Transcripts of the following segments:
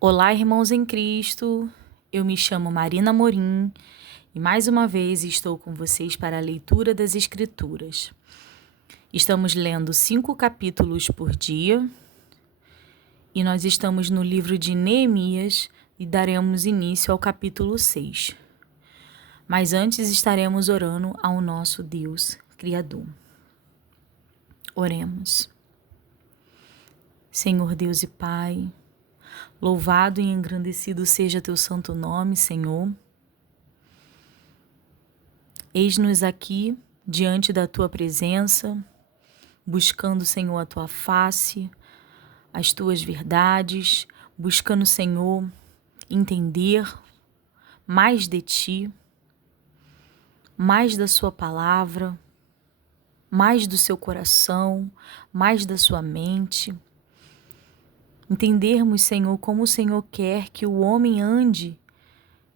Olá, irmãos em Cristo. Eu me chamo Marina Morim e mais uma vez estou com vocês para a leitura das Escrituras. Estamos lendo 5 capítulos por dia e nós estamos no livro de Neemias e daremos início ao capítulo 6. Mas antes estaremos orando ao nosso Deus Criador. Oremos. Senhor Deus e Pai, louvado e engrandecido seja teu santo nome, Senhor. Eis-nos aqui diante da tua presença, buscando, Senhor, a tua face, as tuas verdades, buscando, Senhor, entender mais de ti, mais da sua palavra, mais do seu coração, mais da sua mente. Entendermos, Senhor, como o Senhor quer que o homem ande,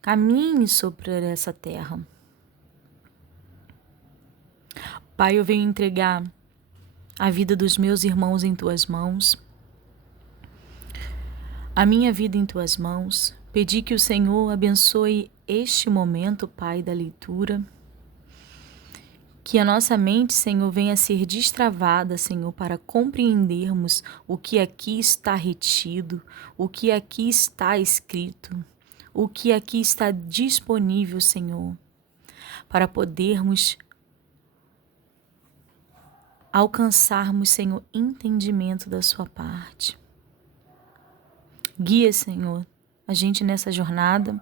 caminhe sobre essa terra. Pai, eu venho entregar a vida dos meus irmãos em tuas mãos, a minha vida em tuas mãos. Pedi que o Senhor abençoe este momento, Pai, da leitura. Que a nossa mente, Senhor, venha a ser destravada, Senhor, para compreendermos o que aqui está retido, o que aqui está escrito, o que aqui está disponível, Senhor, para podermos alcançarmos, Senhor, entendimento da sua parte. Guia, Senhor, a gente nessa jornada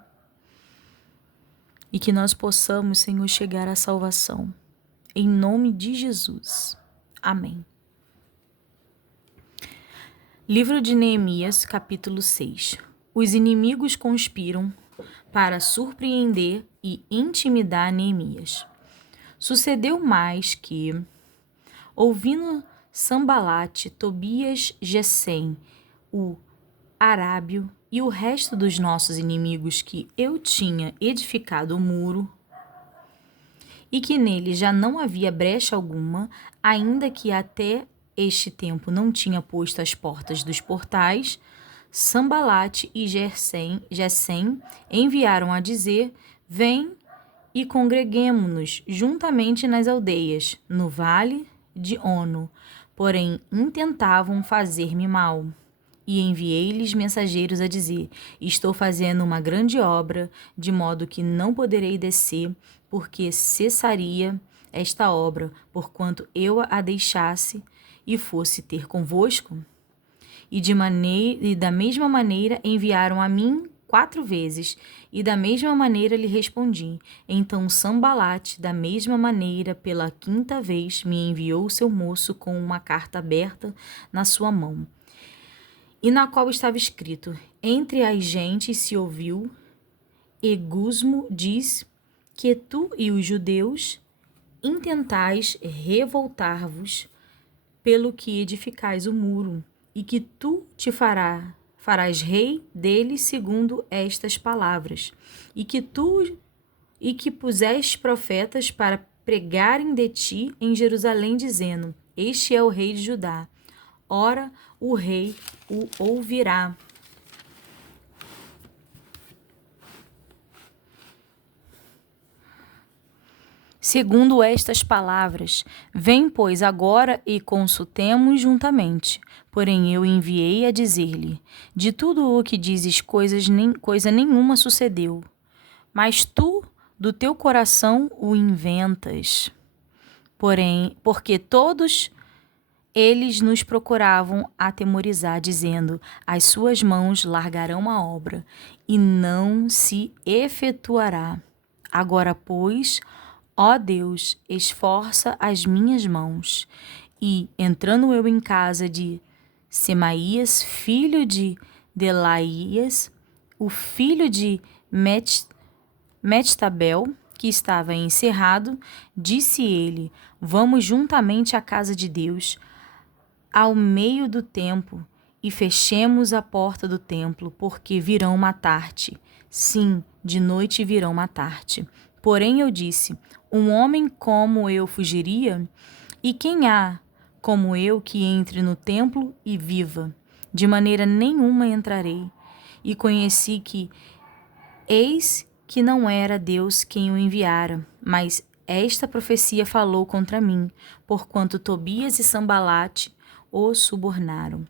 e que nós possamos, Senhor, chegar à salvação. Em nome de Jesus. Amém. Livro de Neemias, capítulo 6. Os inimigos conspiram para surpreender e intimidar Neemias. Sucedeu mais que, ouvindo Sambalate, Tobias, Gesem, o arábio e o resto dos nossos inimigos que eu tinha edificado o muro, e que nele já não havia brecha alguma, ainda que até este tempo não tinha posto as portas dos portais, Sambalate e Gesem enviaram a dizer: vem e congreguemo-nos juntamente nas aldeias, no vale de Ono, porém intentavam fazer-me mal. E enviei-lhes mensageiros a dizer: estou fazendo uma grande obra, de modo que não poderei descer, porque cessaria esta obra, porquanto eu a deixasse e fosse ter convosco? E da mesma maneira enviaram a mim 4 vezes, e da mesma maneira lhe respondi. Então Sambalate, da mesma maneira, pela 5ª vez, me enviou seu moço com uma carta aberta na sua mão, e na qual estava escrito: entre as gentes se ouviu, e Gusmo diz que tu e os judeus intentais revoltar-vos pelo que edificais o muro, e que tu te farás rei deles segundo estas palavras, e que puseste profetas para pregarem de ti em Jerusalém, dizendo: este é o rei de Judá. Ora, o rei o ouvirá. Segundo estas palavras, vem, pois, agora e consultemos juntamente. Porém eu enviei a dizer-lhe: de tudo o que dizes coisa nenhuma sucedeu, mas tu do teu coração o inventas. Porém, porque todos eles nos procuravam atemorizar, dizendo: as suas mãos largarão a obra, e não se efetuará. Agora, pois, ó Deus, esforça as minhas mãos. E, entrando eu em casa de Semaías, filho de Delaías, o filho de Metztabel, que estava encerrado, disse ele: vamos juntamente à casa de Deus, ao meio do templo, e fechemos a porta do templo, porque virão matar-te. Sim, de noite virão matar-te. Porém eu disse: um homem como eu fugiria? E quem há como eu que entre no templo e viva? De maneira nenhuma entrarei. e conheci que eis que não era Deus quem o enviara, mas esta profecia falou contra mim, porquanto Tobias e Sambalate o subornaram.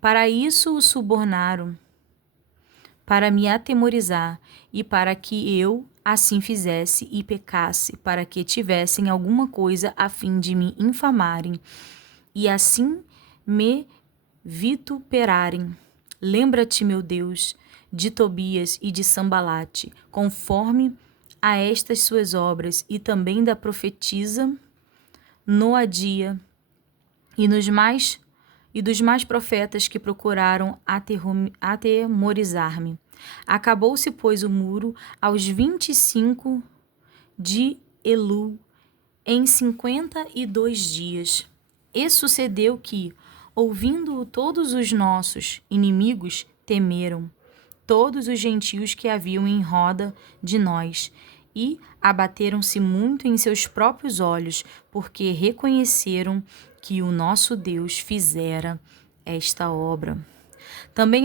Para isso o subornaram, para me atemorizar, e para que eu assim fizesse e pecasse, para que tivessem alguma coisa a fim de me infamarem, e assim me vituperarem. Lembra-te, meu Deus, de Tobias e de Sambalate, conforme a estas suas obras, e também da profetisa Noadia e dos mais profetas que procuraram atemorizar-me. Acabou-se, pois, o muro aos 25 de Elul, em 52 dias. E sucedeu que, ouvindo-o, todos os nossos inimigos temeram, todos os gentios que haviam em roda de nós, e abateram-se muito em seus próprios olhos, porque reconheceram que o nosso Deus fizera esta obra. Também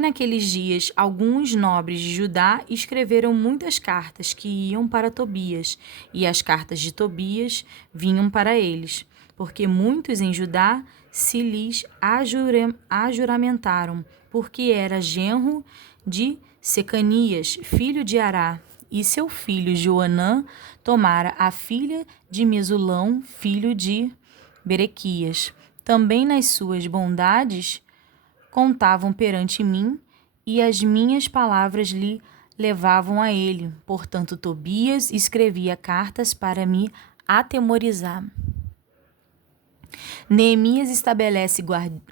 naqueles dias, alguns nobres de Judá escreveram muitas cartas que iam para Tobias, e as cartas de Tobias vinham para eles, porque muitos em Judá se lhes ajuramentaram, porque era genro de Secanias, filho de Ará, e seu filho Joanã tomara a filha de Mesulão, filho de Berequias. Também nas suas bondades contavam perante mim, e as minhas palavras lhe levavam a ele. Portanto, Tobias escrevia cartas para me atemorizar. Neemias estabelece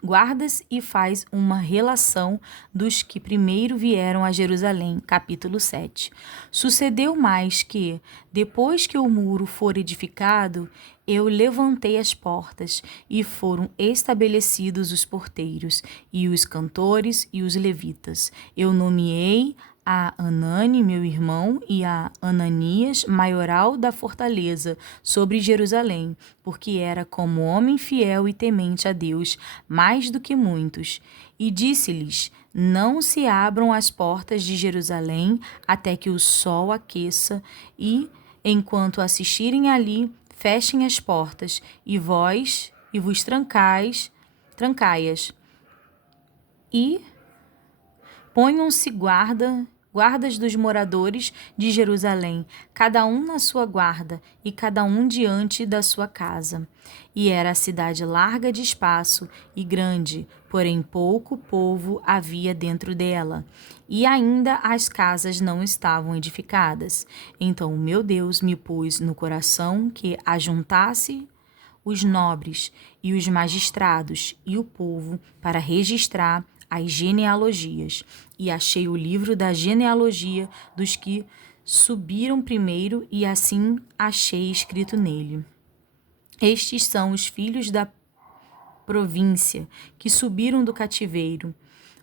guardas e faz uma relação dos que primeiro vieram a Jerusalém. Capítulo 7. Sucedeu mais que, depois que o muro for edificado, eu levantei as portas, e foram estabelecidos os porteiros, e os cantores e os levitas. Eu nomeei a Anani, meu irmão, e a Ananias, maioral da fortaleza, sobre Jerusalém, porque era como homem fiel e temente a Deus, mais do que muitos. E disse-lhes: não se abram as portas de Jerusalém até que o sol aqueça, e, enquanto assistirem ali, fechem as portas, e vos trancai-as, e ponham-se guardas dos moradores de Jerusalém, cada um na sua guarda, e cada um diante da sua casa. E era a cidade larga de espaço e grande, porém pouco povo havia dentro dela, e ainda as casas não estavam edificadas. Então o meu Deus me pôs no coração que ajuntasse os nobres e os magistrados e o povo para registrar as genealogias, e achei o livro da genealogia dos que subiram primeiro, e assim achei escrito nele: estes são os filhos da província que subiram do cativeiro,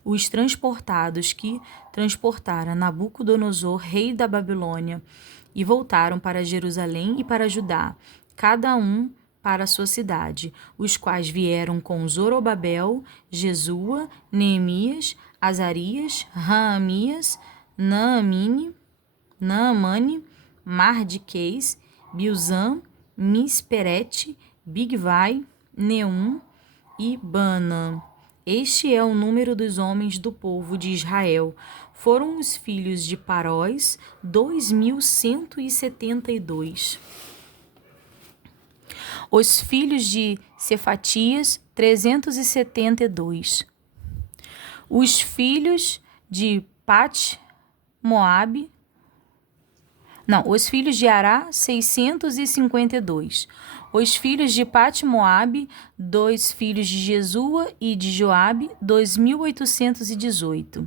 os transportados que transportaram Nabucodonosor, rei da Babilônia, e voltaram para Jerusalém e para Judá, cada um para a sua cidade, os quais vieram com Zorobabel, Jesua, Neemias, Azarias, Raamias, Naamane, Mardiqueis, Bilzã, Misperete, Bigvai, Neum e Baanã. Este é o número dos homens do povo de Israel. Foram os filhos de Parós, 2.172. Os filhos de Cefatias, 372. Os filhos de os filhos de Ará, 652. Os filhos de Pat-Moabe, 2 filhos de Jesua e de Joabe, 2.818.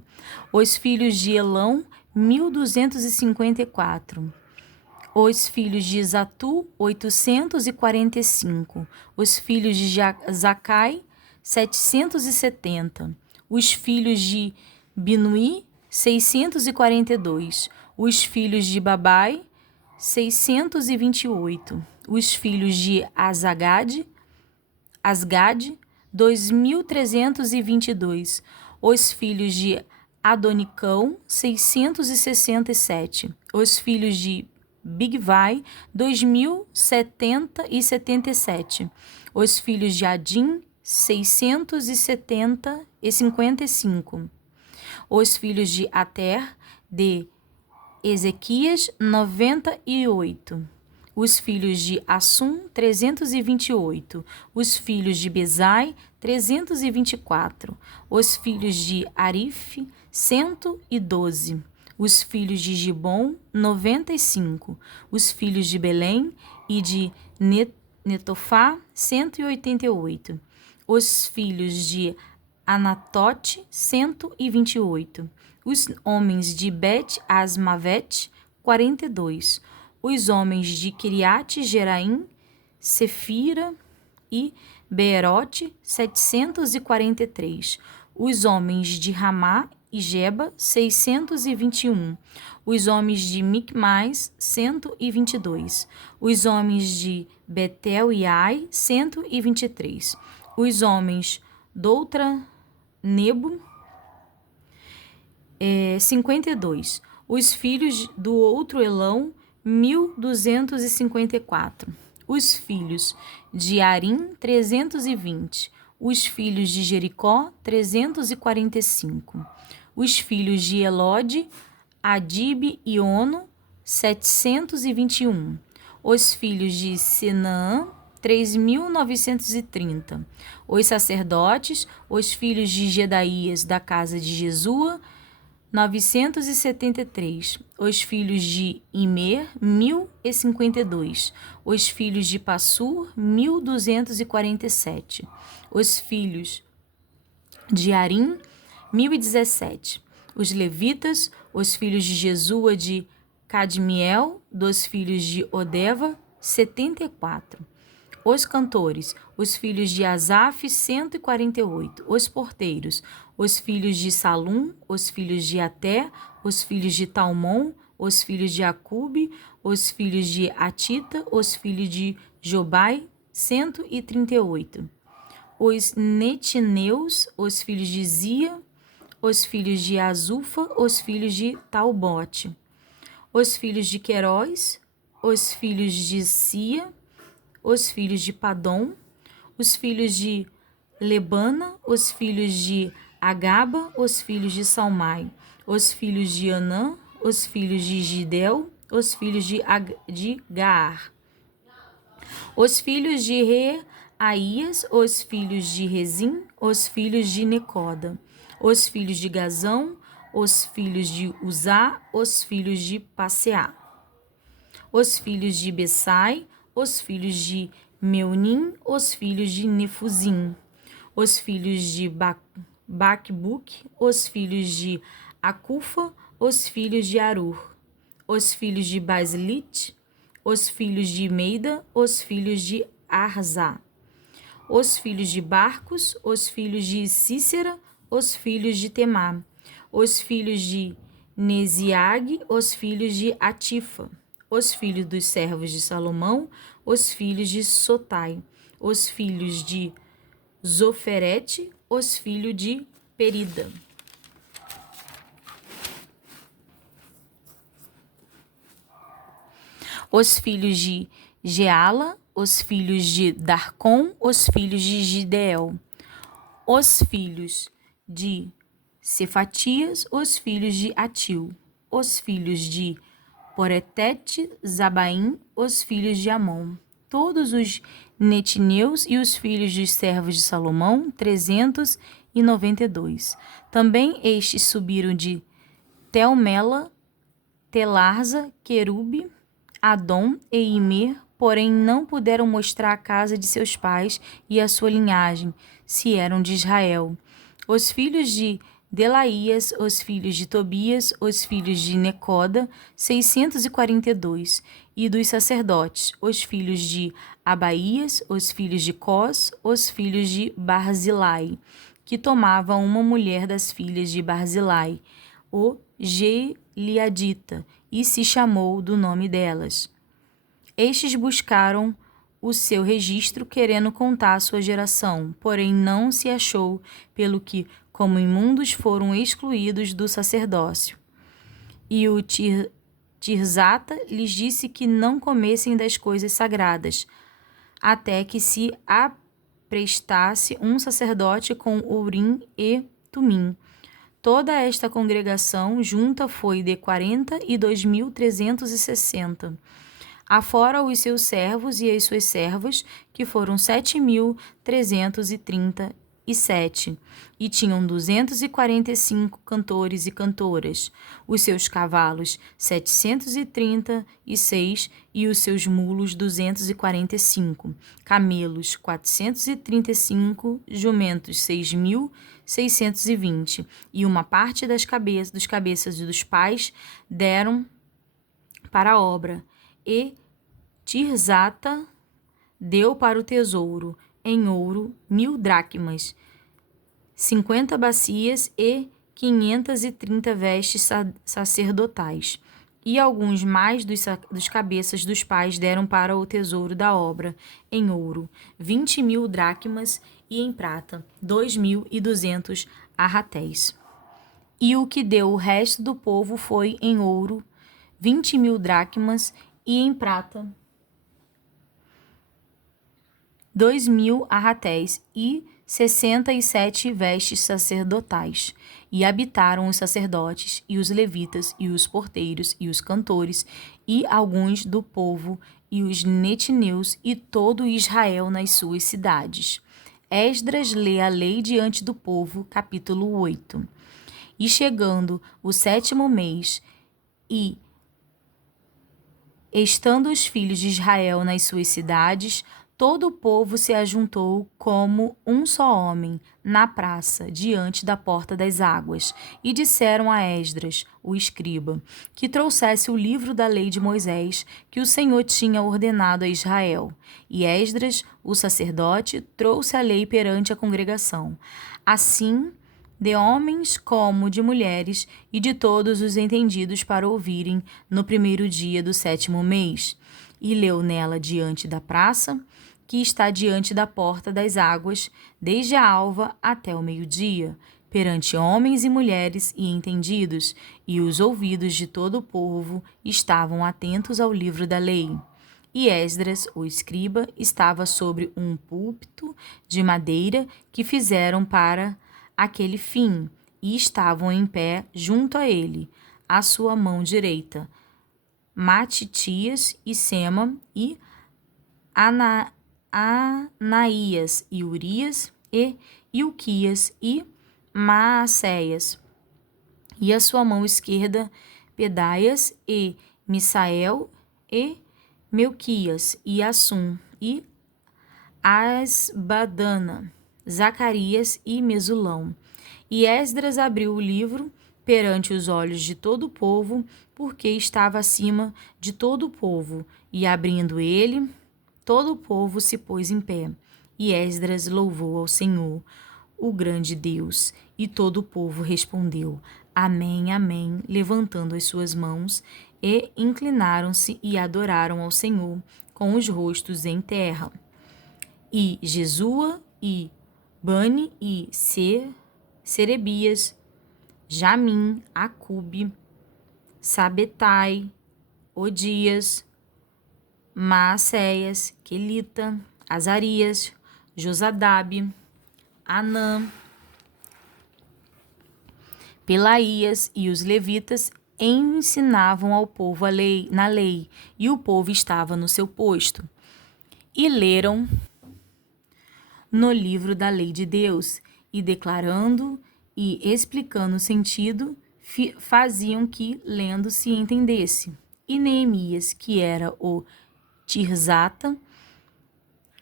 Os filhos de Elão, 1.254. Os filhos de Zatu, 845. Os filhos de Zacai, 770. Os filhos de Binuí, 642. Os filhos de Babai, 628. Os filhos de Asgade, 2.322. Os filhos de Adonicão, 667. Os filhos de Bigvai, 2.077. Os filhos de Adim, 655. Os filhos de Ater, de Ezequias, 98. Os filhos de Assum, 328. Os filhos de Bezai, 324. Os filhos de Arif, 112. Os filhos de Gibom, 95. Os filhos de Belém e de Netofá, 188. Os filhos de Anatote, 128. Os homens de Bet-Asmavet, 42. Os homens de Kiriate Jeraim, Sefira e Beerote, 743. Os homens de Ramá e Geba, 621. Os homens de Micmais, 122. Os homens de Betel e Ai, 123. Os homens Doutra Nebo, 52. Os filhos do outro Elão, 1.254. Os filhos de Arim, 320. Os filhos de Jericó, 345. Os filhos de Elode, Adib e Ono, 721. Os filhos de Senaã, 3.930. Os sacerdotes, os filhos de Gedaías da casa de Jesua, 973. Os filhos de Imer, 1.052. Os filhos de Passur, 1.247. Os filhos de Arim, 1.017. Os levitas, os filhos de Jesua de Cadmiel, dos filhos de Odeva, 74. Os cantores, os filhos de Asaf, 148. Os porteiros, os filhos de Salum, os filhos de Até, os filhos de Talmon, os filhos de Acube, os filhos de Atita, os filhos de Jobai, 138. Os netineus, os filhos de Zia, os filhos de Azufa, os filhos de Talbote. Os filhos de Queróis, os filhos de Sia, os filhos de Padom, os filhos de Lebana, os filhos de Agaba, os filhos de Salmai, os filhos de Anã, os filhos de Gidel, os filhos de Gaar, os filhos de Reaías, os filhos de Rezim, os filhos de Necoda, os filhos de Gazão, os filhos de Uzá, os filhos de Passeá, os filhos de Bessai, os filhos de Meunim, os filhos de Nefuzim, os filhos de Bacbuc, os filhos de Acufa, os filhos de Arur, os filhos de Baslite, os filhos de Meida, os filhos de Arzá, os filhos de Barcos, os filhos de Cícera, os filhos de Temá, os filhos de Nesiag, os filhos de Atifa, os filhos dos servos de Salomão, os filhos de Sotai, os filhos de Zoferete, os filhos de Perida. Os filhos de Geala, os filhos de Darcon, os filhos de Gideel, os filhos de Cefatias, os filhos de Atil, os filhos de Poretete, Zabaim, os filhos de Amon, todos os netineus e os filhos dos servos de Salomão, 392. Também estes subiram de Telmela, Telarza, Querube, Adom e Imer, porém não puderam mostrar a casa de seus pais e a sua linhagem, se eram de Israel. Os filhos de Delaías, os filhos de Tobias, os filhos de Necoda, 642, e dos sacerdotes, os filhos de Abaías, os filhos de Cós, os filhos de Barzilai, que tomavam uma mulher das filhas de Barzilai, o Geliadita, e se chamou do nome delas. Estes buscaram o seu registro, querendo contar a sua geração, porém não se achou, pelo que como imundos foram excluídos do sacerdócio. E o Tirzata lhes disse que não comessem das coisas sagradas, até que se aprestasse um sacerdote com Urim e Tumim. Toda esta congregação junta foi de 42.360, afora os seus servos e as suas servas, que foram 7.337, e tinham 245 cantores e cantoras, os seus cavalos 736 e os seus mulos 245, camelos 435, jumentos 6.620, e uma parte dos cabeças dos pais deram para a obra. E Tirzata deu para o tesouro, em ouro, 1.000 dracmas, 50 bacias e 530 vestes sacerdotais. E alguns mais dos cabeças dos pais deram para o tesouro da obra, em ouro, 20.000 dracmas, e em prata, 2.200 arratéis. E o que deu o resto do povo foi em ouro, 20.000 dracmas, e em prata 2.000 arratéis e 67 vestes sacerdotais. E habitaram os sacerdotes e os levitas e os porteiros e os cantores e alguns do povo e os netineus e todo Israel nas suas cidades. Esdras lê a lei diante do povo, capítulo 8. E chegando o 7º mês, e estando os filhos de Israel nas suas cidades, todo o povo se ajuntou como um só homem, na praça, diante da porta das águas, e disseram a Esdras, o escriba, que trouxesse o livro da lei de Moisés, que o Senhor tinha ordenado a Israel. E Esdras, o sacerdote, trouxe a lei perante a congregação. Assim, de homens como de mulheres, e de todos os entendidos para ouvirem, no primeiro dia do 7º mês. E leu nela diante da praça, que está diante da porta das águas, desde a alva até o meio-dia, perante homens e mulheres e entendidos, e os ouvidos de todo o povo estavam atentos ao livro da lei. E Esdras, o escriba, estava sobre um púlpito de madeira que fizeram para aquele fim, e estavam em pé junto a ele, à sua mão direita, Matitias e Sema e Anaías e Urias e Ilquias e Maacéias, e à sua mão esquerda Pedaias e Misael e Melquias e Assum e Asbadana, Zacarias e Mesulão. E Esdras abriu o livro perante os olhos de todo o povo, porque estava acima de todo o povo, e abrindo ele, todo o povo se pôs em pé. E Esdras louvou ao Senhor, o grande Deus, e todo o povo respondeu: Amém, amém, levantando as suas mãos, e inclinaram-se e adoraram ao Senhor, com os rostos em terra. E Jesua e Bani e Serebias, Jamim, Acube, Sabetai, Odias, Maacéias, Quelita, Azarias, Josadabe, Anã, Pelaías e os levitas ensinavam ao povo a lei, na lei, e o povo estava no seu posto. E leram no livro da lei de Deus, e declarando e explicando o sentido, faziam que, lendo, se entendesse. E Neemias, que era o Tirzata,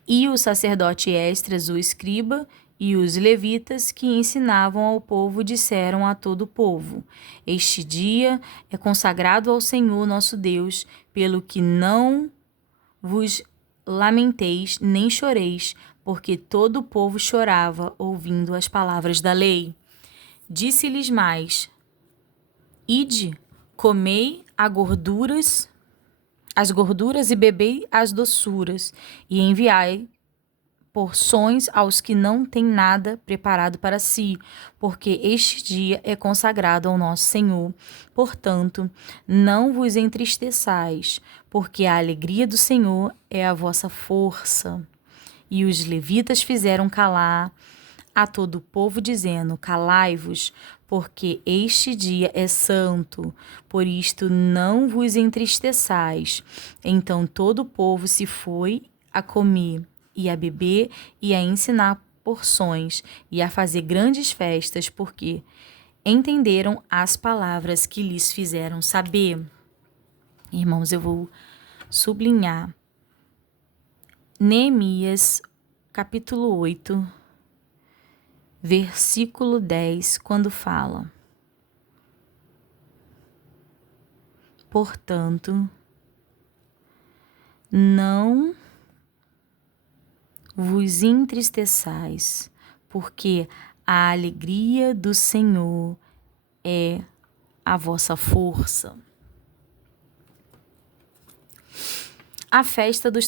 e o sacerdote Esdras, o escriba, e os levitas que ensinavam ao povo, disseram a todo o povo: Este dia é consagrado ao Senhor nosso Deus, pelo que não vos lamenteis nem choreis, porque todo o povo chorava, ouvindo as palavras da lei. Disse-lhes mais: Ide, comei as gorduras e bebei as doçuras, e enviai porções aos que não têm nada preparado para si, porque este dia é consagrado ao nosso Senhor. Portanto, não vos entristeçais, porque a alegria do Senhor é a vossa força. E os levitas fizeram calar a todo o povo, dizendo: Calai-vos, porque este dia é santo, por isto não vos entristeçais. Então todo o povo se foi a comer e a beber e a ensinar porções e a fazer grandes festas, porque entenderam as palavras que lhes fizeram saber. Irmãos, eu vou sublinhar Neemias, capítulo 8, versículo 10, quando fala: Portanto, não vos entristeçais, porque a alegria do Senhor é a vossa força. A festa dos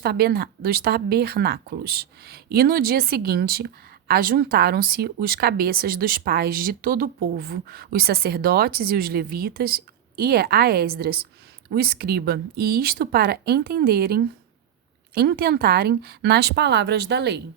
tabernáculos. E no dia seguinte, ajuntaram-se os cabeças dos pais de todo o povo, os sacerdotes e os levitas, e a Esdras, o escriba, e isto para intentarem nas palavras da lei.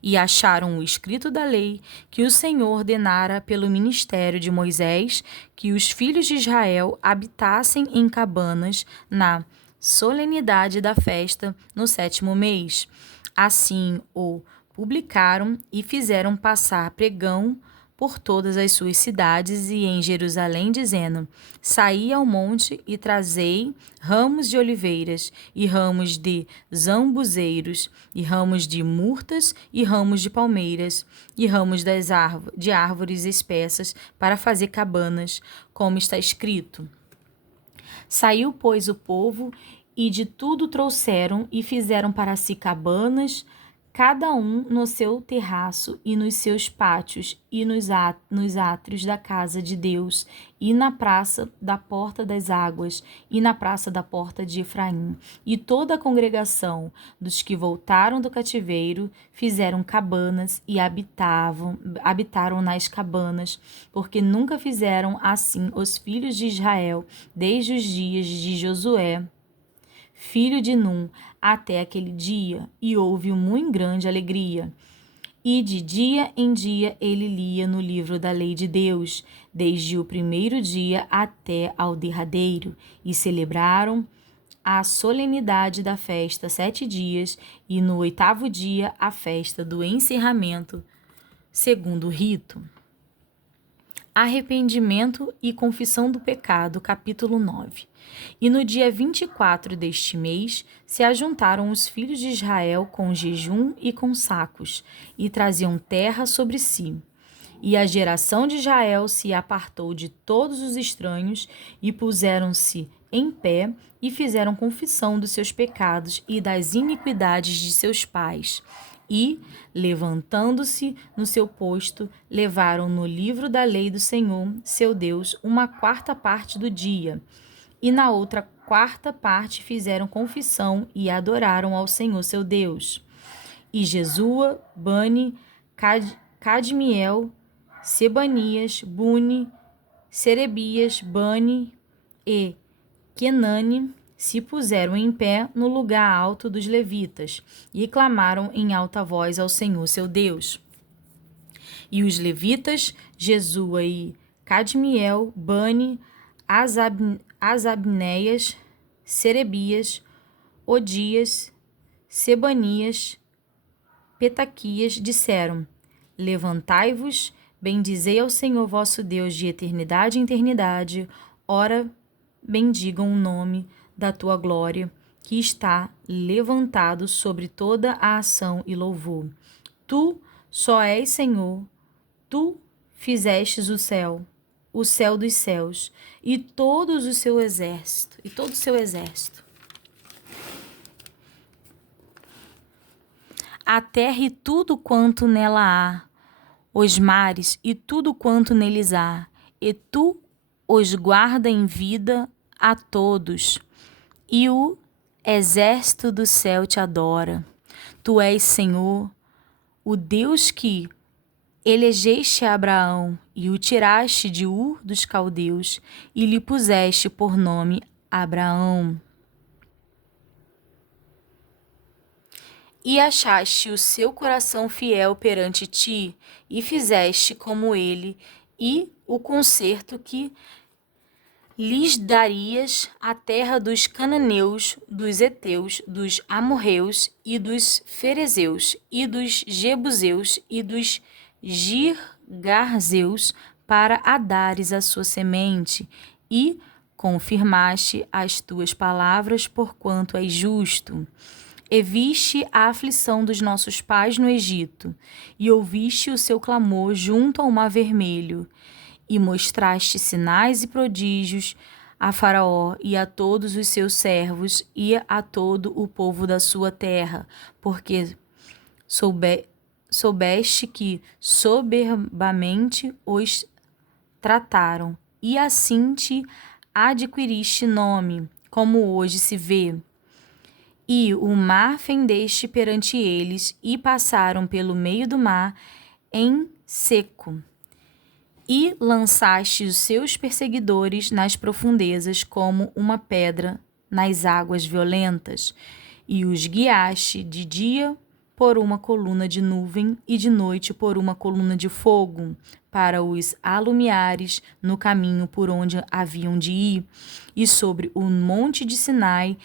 E acharam o escrito da lei que o Senhor ordenara pelo ministério de Moisés que os filhos de Israel habitassem em cabanas na solenidade da festa no 7º mês. Assim o publicaram e fizeram passar pregão por todas as suas cidades e em Jerusalém, dizendo: Saí ao monte e trazei ramos de oliveiras, e ramos de zambuzeiros, e ramos de murtas, e ramos de palmeiras, e ramos de árvores espessas, para fazer cabanas, como está escrito. Saiu, pois, o povo, e de tudo trouxeram, e fizeram para si cabanas, cada um no seu terraço e nos seus pátios e nos átrios da casa de Deus, e na praça da porta das águas, e na praça da porta de Efraim. E toda a congregação dos que voltaram do cativeiro fizeram cabanas e habitaram nas cabanas, porque nunca fizeram assim os filhos de Israel desde os dias de Josué, filho de Num, até aquele dia, e houve muito grande alegria. E de dia em dia ele lia no livro da lei de Deus, desde o primeiro dia até ao derradeiro, e celebraram a solenidade da festa 7 dias, e no 8º dia a festa do encerramento, segundo o rito. Arrependimento e confissão do pecado, capítulo 9. E no dia 24 deste mês se ajuntaram os filhos de Israel com jejum e com sacos, e traziam terra sobre si. E a geração de Israel se apartou de todos os estranhos, e puseram-se em pé, e fizeram confissão dos seus pecados e das iniquidades de seus pais. E, levantando-se no seu posto, levaram no livro da lei do Senhor, seu Deus, 1/4 parte do dia. E na outra 4ª parte fizeram confissão e adoraram ao Senhor, seu Deus. E Jesua, Bani, Cadmiel, Sebanias, Buni, Serebias, Bani e Kenani se puseram em pé no lugar alto dos levitas e clamaram em alta voz ao Senhor, seu Deus. E os levitas, Jesua e Cadmiel, Bani, Asabneias, Serebias, Odias, Sebanias, Petaquias, disseram: Levantai-vos, bendizei ao Senhor vosso Deus de eternidade em eternidade, ora bendigam o nome da tua glória, que está levantado sobre toda a ação e louvor. Tu só és Senhor, tu fizestes o céu dos céus, e todo o seu exército, a terra e tudo quanto nela há, os mares e tudo quanto neles há, e tu os guarda em vida a todos, e o exército do céu te adora. Tu és Senhor, o Deus que elegeste a Abraão e o tiraste de Ur dos caldeus e lhe puseste por nome Abraão. E achaste o seu coração fiel perante ti, e fizeste como ele, e o concerto que lhes darias a terra dos cananeus, dos heteus, dos amorreus e dos ferezeus, e dos jebuseus e dos girgarzeus, para a dares a sua semente, e confirmaste as tuas palavras, porquanto és justo. E viste a aflição dos nossos pais no Egito, e ouviste o seu clamor junto ao mar vermelho, e mostraste sinais e prodígios a Faraó e a todos os seus servos e a todo o povo da sua terra, porque soubeste que soberbamente os trataram, e assim te adquiriste nome, como hoje se vê. E o mar fendeste perante eles, e passaram pelo meio do mar em seco. E lançaste os seus perseguidores nas profundezas como uma pedra nas águas violentas, e os guiaste de dia por uma coluna de nuvem e de noite por uma coluna de fogo, para os alumiares no caminho por onde haviam de ir. E sobre o monte de Sinai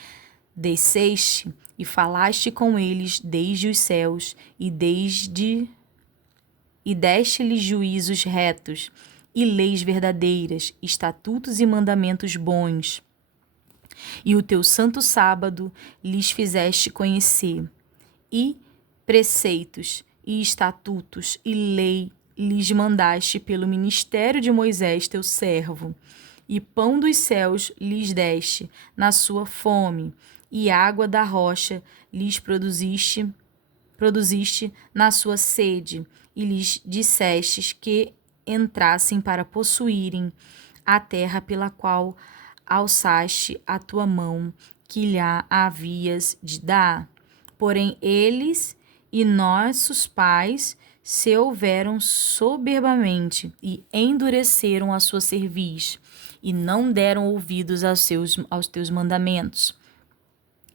desceste e falaste com eles desde os céus, e deste-lhes juízos retos, e leis verdadeiras, estatutos e mandamentos bons. E o teu santo sábado lhes fizeste conhecer, e preceitos, e estatutos, e lei lhes mandaste pelo ministério de Moisés teu servo. E pão dos céus lhes deste na sua fome, e água da rocha lhes produziste na sua sede, e lhes dissestes que entrassem para possuírem a terra pela qual alçaste a tua mão, que lhe havias de dar. Porém eles e nossos pais se houveram soberbamente e endureceram a sua cerviz, e não deram ouvidos aos teus mandamentos.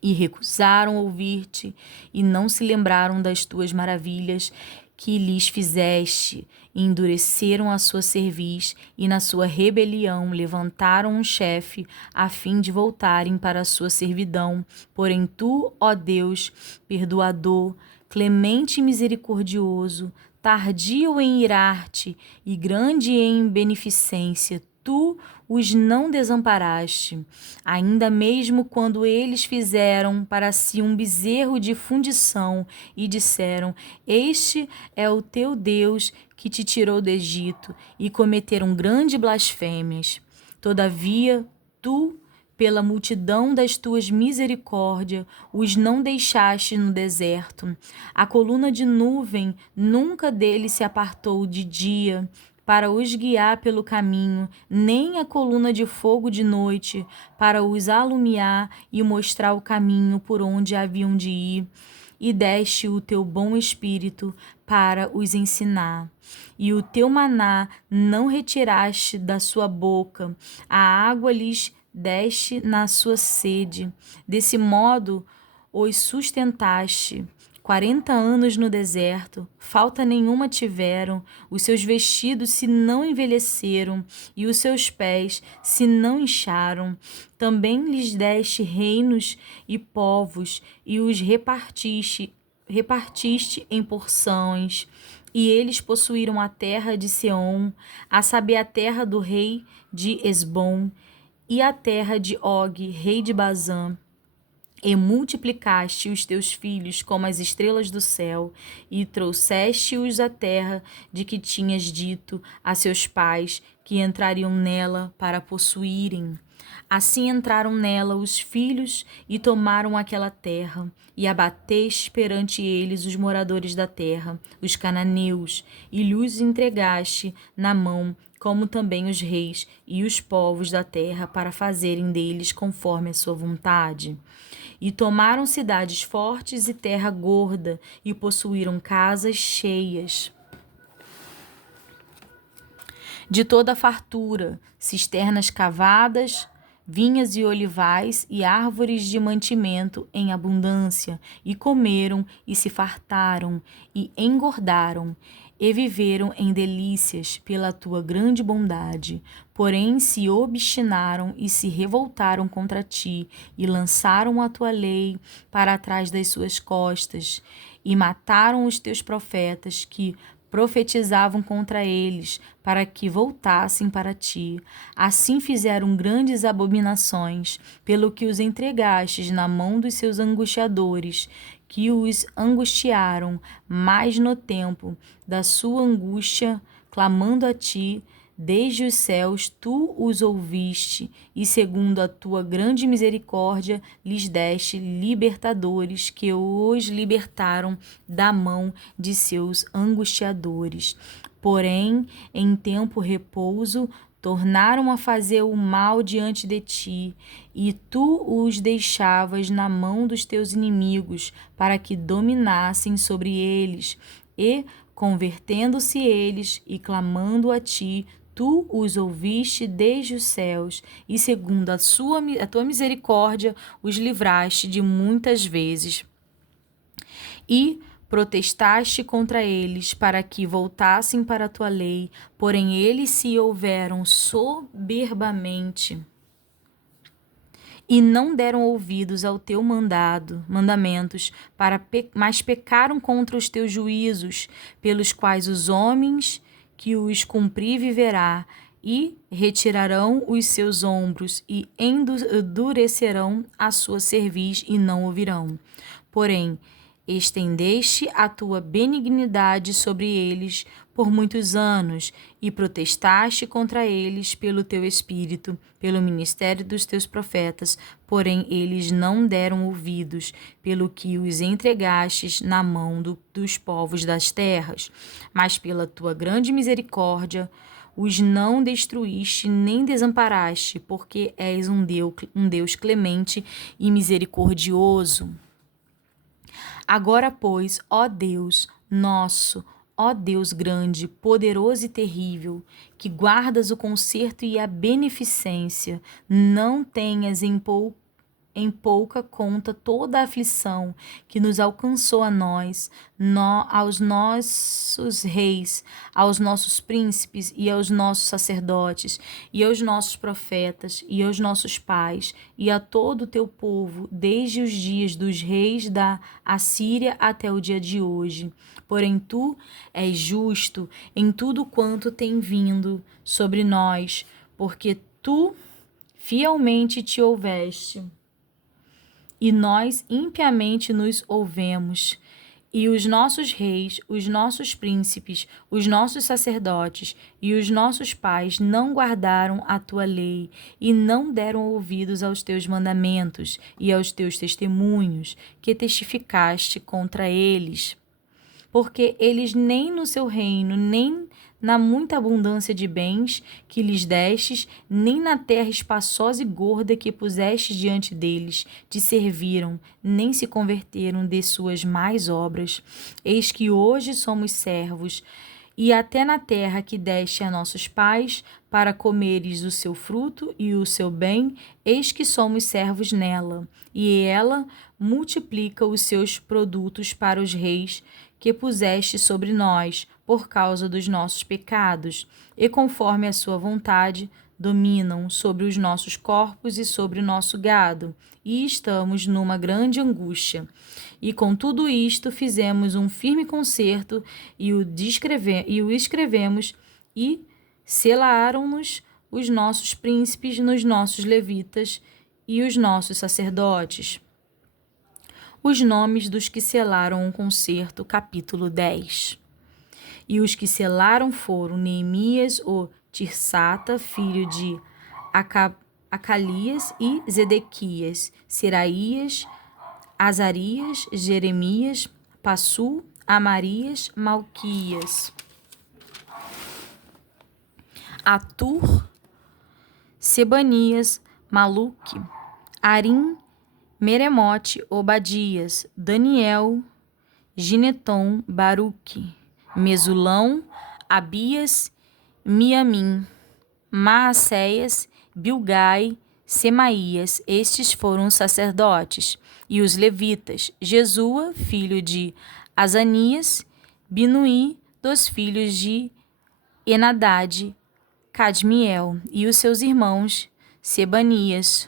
E recusaram ouvir-te, e não se lembraram das tuas maravilhas que lhes fizeste, e endureceram a sua cerviz, e na sua rebelião levantaram um chefe, a fim de voltarem para a sua servidão. Porém tu, ó Deus, perdoador, clemente e misericordioso, tardio em irar-te e grande em beneficência, tu os não desamparaste, ainda mesmo quando eles fizeram para si um bezerro de fundição e disseram: Este é o teu Deus que te tirou do Egito, e cometeram grandes blasfêmias. Todavia, tu, pela multidão das tuas misericórdias, os não deixaste no deserto. A coluna de nuvem nunca deles se apartou de dia, para os guiar pelo caminho, nem a coluna de fogo de noite, para os alumiar e mostrar o caminho por onde haviam de ir. E deste o teu bom espírito para os ensinar. E o teu maná não retiraste da sua boca, a água lhes deste na sua sede. Desse modo os sustentaste. 40 anos no deserto, falta nenhuma tiveram, os seus vestidos se não envelheceram, e os seus pés se não incharam. Também lhes deste reinos e povos, e os repartiste em porções. E eles possuíram a terra de Seom, a saber, a terra do rei de Esbom, e a terra de Og, rei de Bazã. E multiplicaste os teus filhos como as estrelas do céu, e trouxeste-os à terra de que tinhas dito a seus pais que entrariam nela para possuírem. Assim entraram nela os filhos e tomaram aquela terra, e abateste perante eles os moradores da terra, os cananeus, e lhes entregaste na mão, como também os reis e os povos da terra, para fazerem deles conforme a sua vontade. E tomaram cidades fortes e terra gorda, e possuíram casas cheias de toda a fartura, cisternas cavadas, vinhas e olivais e árvores de mantimento em abundância, e comeram e se fartaram e engordaram, e viveram em delícias pela tua grande bondade. Porém se obstinaram e se revoltaram contra ti, e lançaram a tua lei para trás das suas costas, e mataram os teus profetas que profetizavam contra eles, para que voltassem para ti. Assim fizeram grandes abominações, pelo que os entregastes na mão dos seus angustiadores, que os angustiaram, mas no tempo da sua angústia, clamando a ti, desde os céus tu os ouviste, e segundo a tua grande misericórdia lhes deste libertadores, que os libertaram da mão de seus angustiadores. Porém, em tempo repouso, tornaram a fazer o mal diante de ti, e tu os deixavas na mão dos teus inimigos, para que dominassem sobre eles, e, convertendo-se eles e clamando a ti, tu os ouviste desde os céus, e segundo a tua misericórdia os livraste de muitas vezes. E protestaste contra eles para que voltassem para a tua lei, porém eles se houveram soberbamente e não deram ouvidos ao teu mandamentos, mas pecaram contra os teus juízos, pelos quais os homens que os cumprir viverá, e retirarão os seus ombros e endurecerão a sua cerviz e não ouvirão. Porém, estendeste a tua benignidade sobre eles por muitos anos e protestaste contra eles pelo teu espírito, pelo ministério dos teus profetas, porém eles não deram ouvidos, pelo que os entregastes na mão dos povos das terras. Mas pela tua grande misericórdia os não destruíste nem desamparaste, porque és um Deus clemente e misericordioso. Agora, pois, ó Deus nosso, ó Deus grande, poderoso e terrível, que guardas o conserto e a beneficência, não tenhas em pouca conta toda a aflição que nos alcançou a nós, aos nossos reis, aos nossos príncipes e aos nossos sacerdotes, e aos nossos profetas, e aos nossos pais, e a todo o teu povo, desde os dias dos reis da Assíria até o dia de hoje. Porém tu és justo em tudo quanto tem vindo sobre nós, porque tu fielmente te houveste. E nós impiamente nos ouvemos, e os nossos reis, os nossos príncipes, os nossos sacerdotes e os nossos pais não guardaram a tua lei, e não deram ouvidos aos teus mandamentos e aos teus testemunhos, que testificaste contra eles. Porque eles nem no seu reino, nem na muita abundância de bens que lhes destes, nem na terra espaçosa e gorda que pusestes diante deles, te serviram, nem se converteram de suas más obras. Eis que hoje somos servos, e até na terra que deste a nossos pais, para comeres o seu fruto e o seu bem, eis que somos servos nela, e ela multiplica os seus produtos para os reis que puseste sobre nós, por causa dos nossos pecados, e conforme a sua vontade, dominam sobre os nossos corpos e sobre o nosso gado, e estamos numa grande angústia. E com tudo isto fizemos um firme concerto, e o escrevemos, e selaram-nos os nossos príncipes nos nossos levitas e os nossos sacerdotes. Os nomes dos que selaram o concerto, capítulo 10. E os que selaram foram Neemias, o Tirsata, filho de Acalias, e Zedequias, Seraías, Azarias, Jeremias, Passu, Amarias, Malquias, Atur, Sebanias, Maluque, Arim, Meremote, Obadias, Daniel, Gineton, Baruque, Mesulão, Abias, Miamim, Maacéias, Bilgai, Semaías. Estes foram os sacerdotes. E os levitas, Jesua, filho de Azanias, Binuí, dos filhos de Enadade, Cadmiel, e os seus irmãos, Sebanias,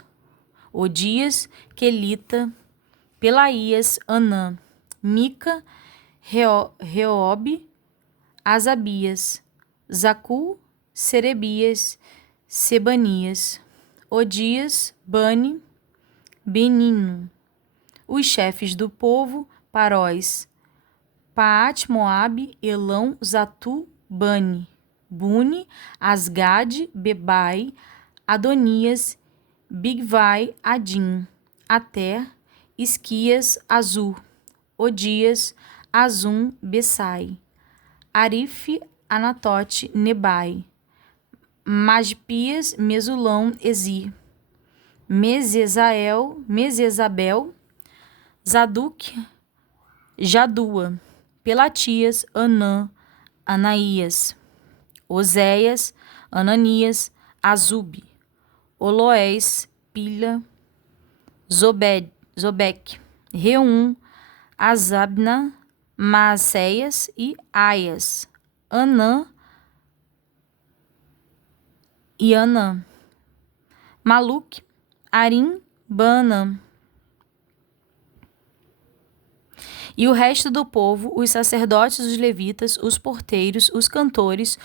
Odias, Quelita, Pelaías, Anã, Mica, Reobe, Asabias, Zacu, Serebias, Sebanias, Odias, Bani, Benino. Os chefes do povo, Paróis, Paat, Moabe, Elão, Zatu, Bani, Buni, Asgade, Bebai, Adonias, Bigvai, Adim, Ater, Isquias, Azur, Odias, Azum, Bessai, Arif, Anatote, Nebai, Magpias, Mesulão, Ezi, Mesesabel, Zaduk, Jadua, Pelatias, Anã, Anaías, Oséias, Ananias, Azube, Oloés, Pila, Zobec, Reum, Azabna, Maacéias e Aias, Anã e Anã, Maluque, Arim, Bana. E o resto do povo, os sacerdotes, os levitas, os porteiros, os cantores,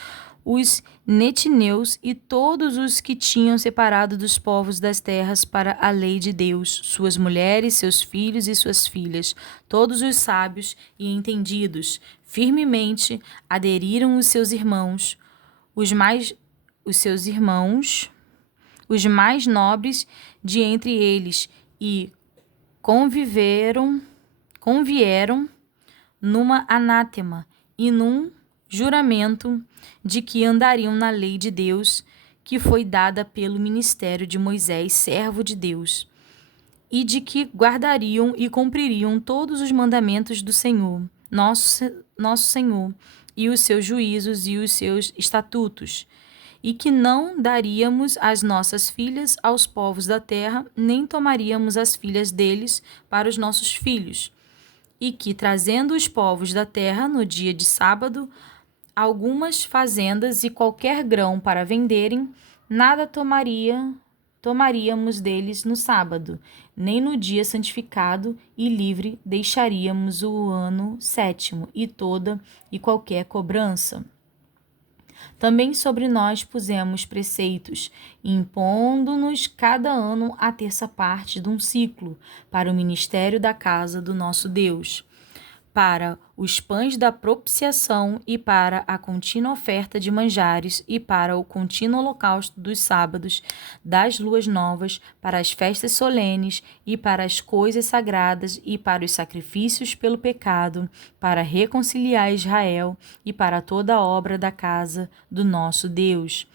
os netineus e todos os que tinham separado dos povos das terras para a lei de Deus, suas mulheres, seus filhos e suas filhas, todos os sábios e entendidos, firmemente aderiram os seus irmãos, os mais nobres de entre eles, e convieram numa anátema e num juramento de que andariam na lei de Deus, que foi dada pelo ministério de Moisés, servo de Deus, e de que guardariam e cumpririam todos os mandamentos do Senhor, nosso Senhor, e os seus juízos e os seus estatutos, e que não daríamos as nossas filhas aos povos da terra, nem tomaríamos as filhas deles para os nossos filhos, e que, trazendo os povos da terra no dia de sábado, algumas fazendas e qualquer grão para venderem, nada tomaríamos deles no sábado, nem no dia santificado e livre deixaríamos o ano sétimo e toda e qualquer cobrança. Também sobre nós pusemos preceitos, impondo-nos cada ano a terça parte de um ciclo, para o ministério da casa do nosso Deus, para os pães da propiciação e para a contínua oferta de manjares e para o contínuo holocausto dos sábados, das luas novas, para as festas solenes e para as coisas sagradas e para os sacrifícios pelo pecado, para reconciliar Israel e para toda a obra da casa do nosso Deus.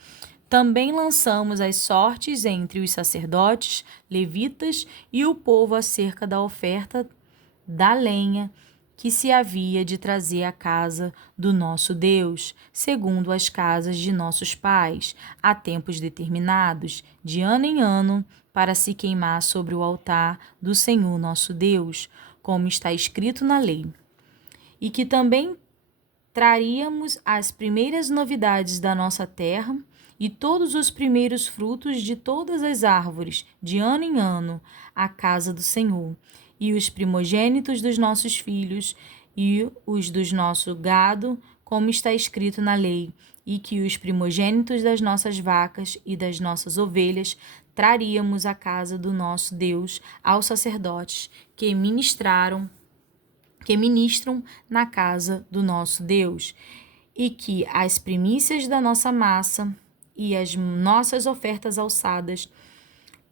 Também lançamos as sortes entre os sacerdotes, levitas e o povo acerca da oferta da lenha que se havia de trazer à casa do nosso Deus, segundo as casas de nossos pais, a tempos determinados, de ano em ano, para se queimar sobre o altar do Senhor nosso Deus, como está escrito na lei. E que também traríamos as primeiras novidades da nossa terra e todos os primeiros frutos de todas as árvores, de ano em ano, à casa do Senhor, e os primogênitos dos nossos filhos e os do nosso gado, como está escrito na lei, e que os primogênitos das nossas vacas e das nossas ovelhas traríamos à casa do nosso Deus aos sacerdotes que ministram na casa do nosso Deus. e que as primícias da nossa massa e as nossas ofertas alçadas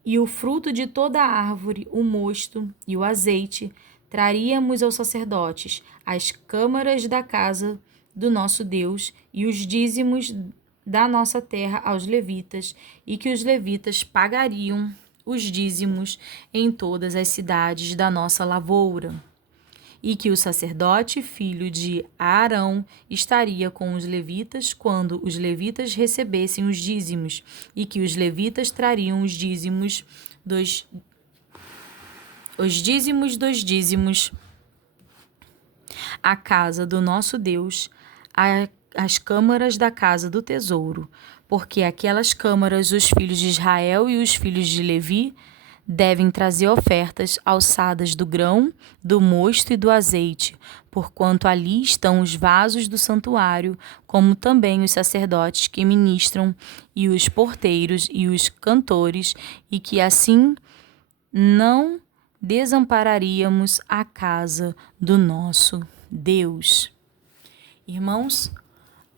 e o fruto de toda a árvore, o mosto e o azeite, traríamos aos sacerdotes, às câmaras da casa do nosso Deus, e os dízimos da nossa terra aos levitas, e que os levitas pagariam os dízimos em todas as cidades da nossa lavoura. E que o sacerdote, filho de Arão, estaria com os levitas quando os levitas recebessem os dízimos, e que os levitas trariam os dízimos dos dízimos à casa do nosso Deus, às câmaras da casa do tesouro, porque aquelas câmaras os filhos de Israel e os filhos de Levi devem trazer ofertas alçadas do grão, do mosto e do azeite, porquanto ali estão os vasos do santuário, como também os sacerdotes que ministram, e os porteiros e os cantores, e que assim não desampararíamos a casa do nosso Deus. Irmãos,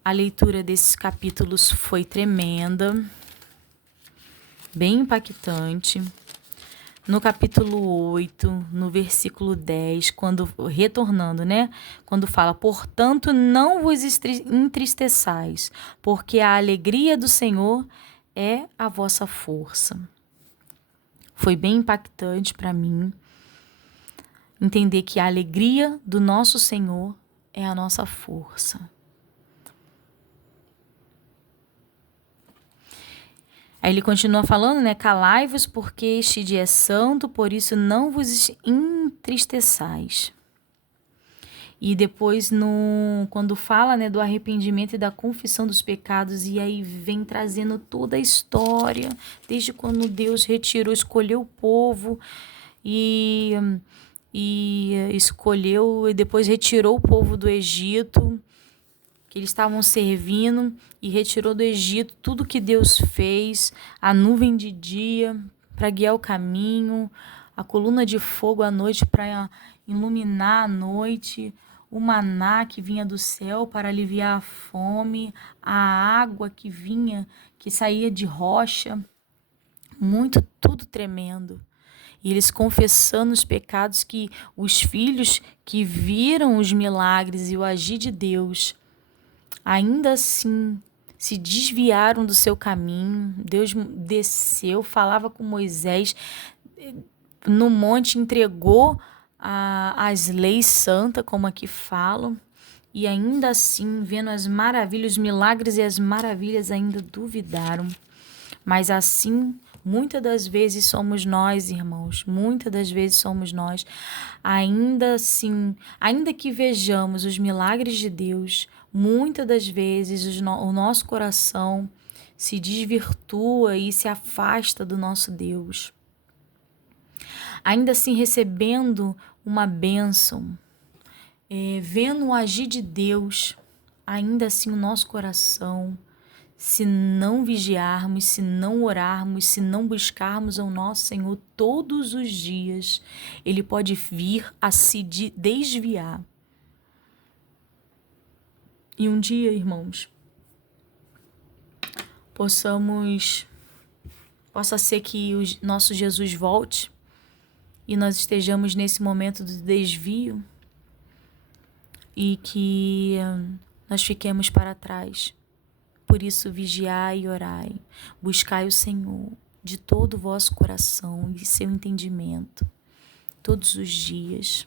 a leitura desses capítulos foi tremenda, bem impactante. No capítulo 8, no versículo 10, retornando, quando fala, portanto, não vos entristeçais, porque a alegria do Senhor é a vossa força. Foi bem impactante para mim entender que a alegria do nosso Senhor é a nossa força. Aí ele continua falando, calai-vos porque este dia é santo, por isso não vos entristeçais. E depois, quando fala do arrependimento e da confissão dos pecados, e aí vem trazendo toda a história, desde quando Deus escolheu o povo e escolheu e depois retirou o povo do Egito, que eles estavam servindo, e retirou do Egito tudo que Deus fez, a nuvem de dia para guiar o caminho, a coluna de fogo à noite para iluminar a noite, o maná que vinha do céu para aliviar a fome, a água que saía de rocha, tudo tremendo. E eles confessando os pecados, que os filhos que viram os milagres e o agir de Deus, ainda assim se desviaram do seu caminho. Deus desceu, falava com Moisés no monte, entregou as leis santas, como aqui falam, e ainda assim, vendo as maravilhas, os milagres e as maravilhas, ainda duvidaram. Mas assim, muitas das vezes somos nós, irmãos, muitas das vezes somos nós. Ainda assim, ainda que vejamos os milagres de Deus, muitas das vezes o nosso coração se desvirtua e se afasta do nosso Deus. Ainda assim, recebendo uma bênção, vendo o agir de Deus, ainda assim o nosso coração, se não vigiarmos, se não orarmos, se não buscarmos ao nosso Senhor todos os dias, Ele pode vir a se desviar. E um dia, irmãos, possa ser que o nosso Jesus volte e nós estejamos nesse momento do desvio e que nós fiquemos para trás. Por isso, vigiai e orai, buscai o Senhor de todo o vosso coração e seu entendimento, todos os dias.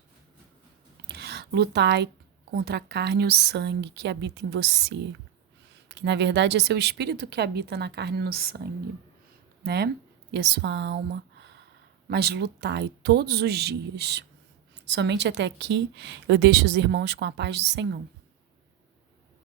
Lutai contra a carne e o sangue que habita em você, que na verdade é seu espírito que habita na carne e no sangue, e a sua alma. Mas lutai todos os dias. Somente até aqui eu deixo os irmãos com a paz do Senhor.